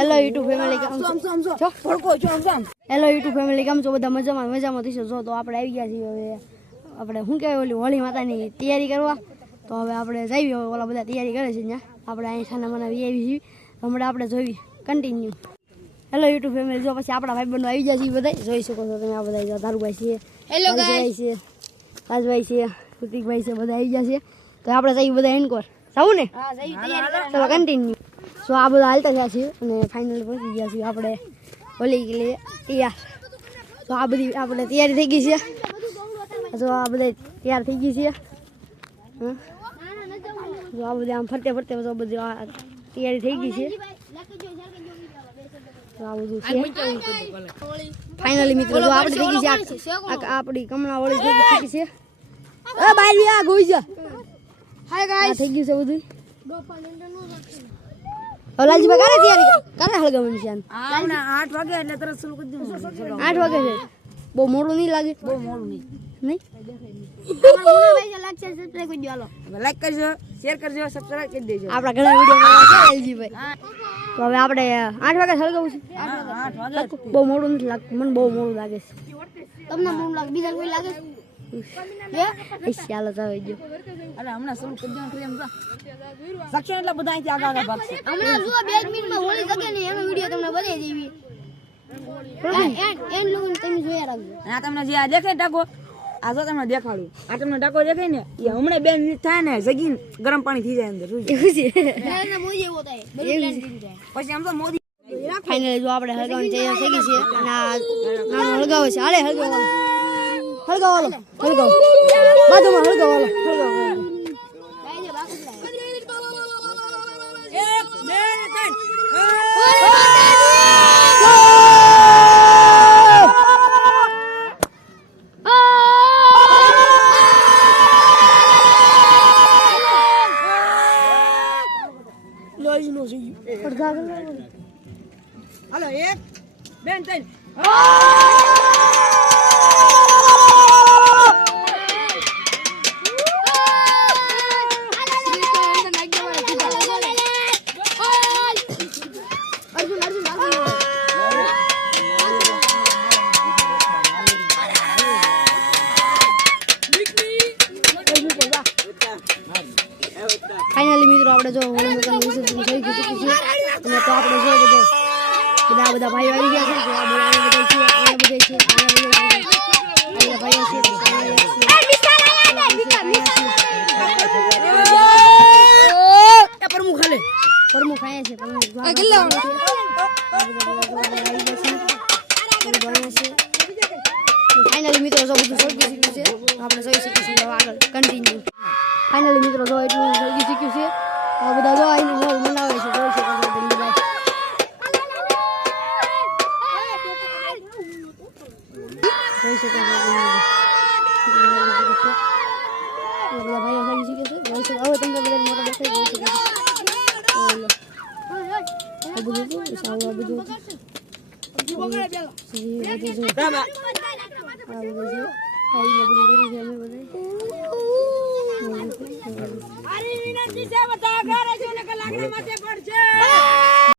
Hello YouTube family કેમ છો? Hello YouTube family કેમ છો? બધા મજામાં થઈશો. જો તો આપણે આવી ગયા છીએ હવે આપણે શું કહેવાય ઓલી હોળી માતાની તૈયારી કરવા. તો હવે આપણે જઈએ ઓલા બધા તૈયારી કરે છે ત્યાં આપણે અહીં ખાના બનાવી આવી છીએ. હમણાં આપણે જોઈ કન્ટિન્યુ. હેલો યુટ્યુબ ફેમિલી જો પછી આપણા ભાઈબંધો આવી ગયા છે બધા જોઈ શકો છો તમે. આ બધા જો ધારુભાઈ છે, હેલો ગાઈસ છે, રાજભાઈ છે, કૃતિકભાઈ છે, બધા આવી ગયા છે. તો આપણે જઈએ બધા એન્કોર જાવું ને? હા જઈએ તૈયારી કરવા કન્ટિન્યુ. સો આ બધા હાલતા ગયા છે અને ફાઇનલ પહોંચી ગયા છીએ આપણે હોલી કે लिए તૈયાર. તો આ બધી આપણે તૈયારી થઈ ગઈ છે. તો આ બધા તૈયાર થઈ ગઈ છે. જો આ બધા આમ ફરતે ફરતે તો બધી તૈયારી થઈ ગઈ છે. તો આ બધું છે ફાઇનલી મિત્રો. જો આપણે થઈ ગઈ છે આપણી કમળા હોળી થઈ ગઈ છે. અરે બાઈ આ ગોઈ જા. હાય ગાઈસ થઈ ગયું છે બધું. લાલજીભાઈ કારે તૈયારી કારે હળગાવવાની છે? 8 વાગે એટલે તરત શરૂ કરી દઉં. 8 વાગે છે? બહુ મોડું નહીં લાગે? બહુ મોડું નહીં. લાઈક કરજો, શેર કરજો, સબસ્ક્રાઇબ કરી દેજો. આપણા ઘણા વિડિયો છે એલજીભાઈ. તો હવે આપણે 8 વાગે હળગાવું છે. 8 વાગે બહુ મોડું નથી લાગતું. મને બહુ મોડું લાગે છે. તમને મોડું લાગે? બીજા કોઈ લાગે? ચાલો આવી ગયો. અરે હમણાં શરૂ કરી દેવાનું એમ સક્ષમ એટલે બધા અહીંથી આગળ ભાગશે. હમણાં જો 2 મિનિટમાં હોળી જગે ને એનો વિડિયો તમને બતાવી દેવી. એન લોકો તમે જોયા રાખજો. આ તમને જે આ દેખાય ડાકો આ જો તમને દેખાડું. આ તમને ડાકો દેખાય ને એ હમણાં 2 મિનિટ થાય ને જગીને ગરમ પાણી થઈ જાય અંદર. એવું છે મોદી એવો થાય. પછી આમ તો મોદી ફાઇનલી જો આપણે હળગાવવાની તૈયાર થઈ ગઈ છે અને આ નાનો હળગાવે છે. હાલે હળગાવો હળગાવો હળગાવો બાજુમાં હળગાવો હળગાવો. હાલો 1 2 3 ફાઇનલી મિત્રો આપણે જો હોળી માતાનું વિસર્જન થઈ ગયું છે અને તો આપણે જો બધા ભાઈઓ આવી ગયા છે. તો આ બધા છે અહીંયા બધા છે અહીંયા ભાઈઓ છે પ્રમુખ ખાલે પ્રમુખ આયા છે. ફાઇનલી મિત્રો જો બધું સળગી શીખ્યું છે. આપણે જોઈ શકીશું આગળ કન્ટિન્યુ. ફાઇનલી મિત્રો જો એટલું સળગી શીખ્યું છે. આ બધા જો આઈને હોલ મનાવે છે. જોઈ શકો છો દિલ્હીભાઈ. જોઈ શકો છો બધા ભાઈઓ સળગી શીખે છે. જોઈ શકો હવે તમને બધા મોટા દેખાય જોઈ શકો છો. આ બધું સારું આ બધું